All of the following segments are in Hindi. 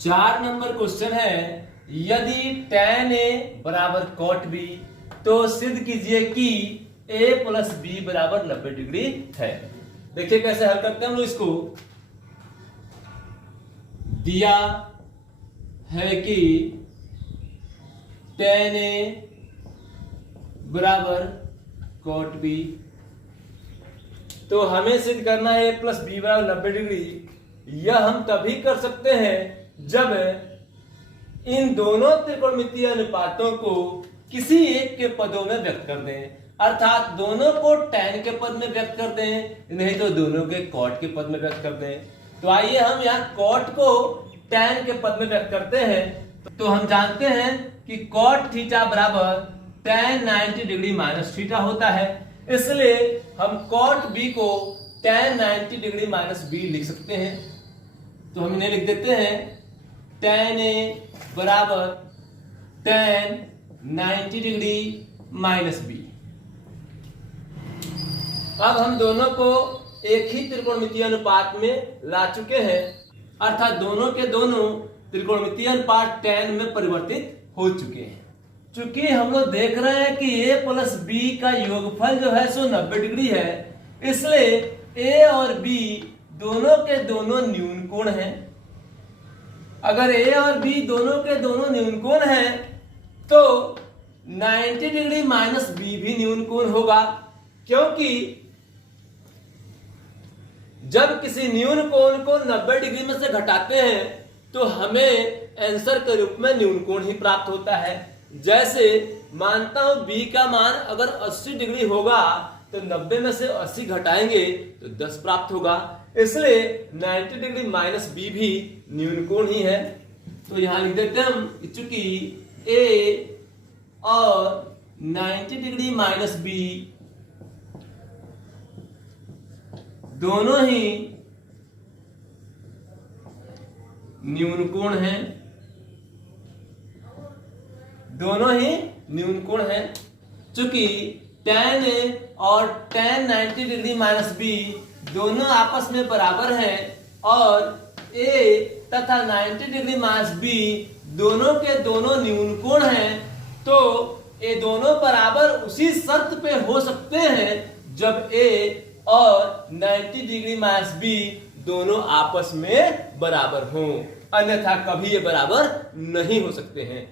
4 नंबर क्वेश्चन है, यदि tan A बराबर cot B तो सिद्ध कीजिए कि A प्लस B बराबर 90 डिग्री है। देखिए कैसे हल करते हैं हम लोग इसको। दिया है कि tan A बराबर cot B, तो हमें सिद्ध करना है A प्लस B बराबर 90 डिग्री। यह हम तभी कर सकते हैं जब इन दोनों त्रिकोणमितीय अनुपातों को किसी एक के पदों में व्यक्त कर दें, अर्थात दोनों को tan के पद में व्यक्त कर दें, नहीं तो दोनों के cot के पद में व्यक्त कर दें। तो आइए हम यहाँ cot को tan के पद में व्यक्त करते हैं। तो हम जानते हैं कि cot थीटा बराबर tan 90 डिग्री माइनस थीटा होता है, इसलिए हम cot B को tan 90 डिग्री माइनस B लिख सकते हैं। तो हम इन्हें लिख देते हैं tan A बराबर tan 90 डिग्री माइनस B। अब हम दोनों को एक ही त्रिकोणमितीय अनुपात में ला चुके हैं, अर्थात दोनों के दोनों त्रिकोणमितीय अनुपात tan में परिवर्तित हो चुके हैं। चूंकि हम लोग देख रहे हैं कि A प्लस B का योगफल जो है सो 90 डिग्री है, इसलिए A और B दोनों के दोनों न्यून कोण हैं। अगर A और B दोनों के दोनों न्यून कोण हैं तो 90 डिग्री माइनस B भी न्यून कोण होगा, क्योंकि जब किसी न्यून कोण को 90 डिग्री में से घटाते हैं तो हमें आंसर के रूप में न्यून कोण ही प्राप्त होता है। जैसे मानता हूं B का मान अगर 80 डिग्री होगा तो 90 में से 80 घटाएंगे तो 10 प्राप्त होगा, इसलिए 90 डिग्री माइनस B भी न्यून कोण ही है। तो यहां लिख देते हैं हम, चूंकि A और 90 डिग्री माइनस B दोनों ही न्यून कोण हैं, दोनों ही न्यून कोण हैं। चूंकि tan A और tan 90 डिग्री माइनस B दोनों आपस में बराबर हैं और A तथा 90 डिग्री माइनस B दोनों के दोनों न्यून कोण हैं, तो ये दोनों बराबर उसी शर्त पे हो सकते हैं जब A और 90 डिग्री माइनस B दोनों आपस में बराबर हों, अन्यथा कभी ये बराबर नहीं हो सकते हैं।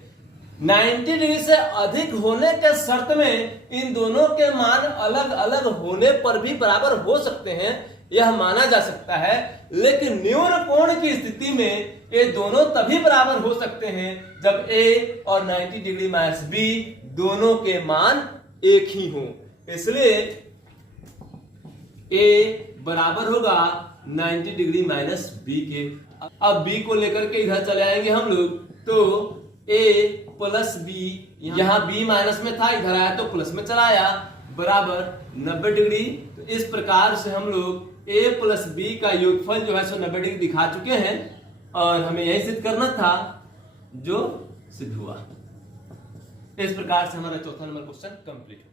90 डिग्री से अधिक होने के शर्त में इन दोनों के मान अलग अलग होने पर भी बराबर हो सकते हैं, यह माना जा सकता है। लेकिन न्यून कोण की स्थिति में ये दोनों तभी बराबर हो सकते हैं जब A और 90 डिग्री माइनस B दोनों के मान एक ही हों, इसलिए A बराबर होगा 90 डिग्री माइनस B के। अब B को लेकर के इधर चले आएंगे हम लोग, तो A प्लस B, यहाँ B माइनस में था, इधर आया तो प्लस में चला आया, बराबर 90 डिग्री। तो इस प्रकार से हम लोग A प्लस B का योगफल जो है सो 90 डिग्री दिखा चुके हैं और हमें यही सिद्ध करना था, जो सिद्ध हुआ। इस प्रकार से हमारा चौथा नंबर क्वेश्चन कंप्लीट।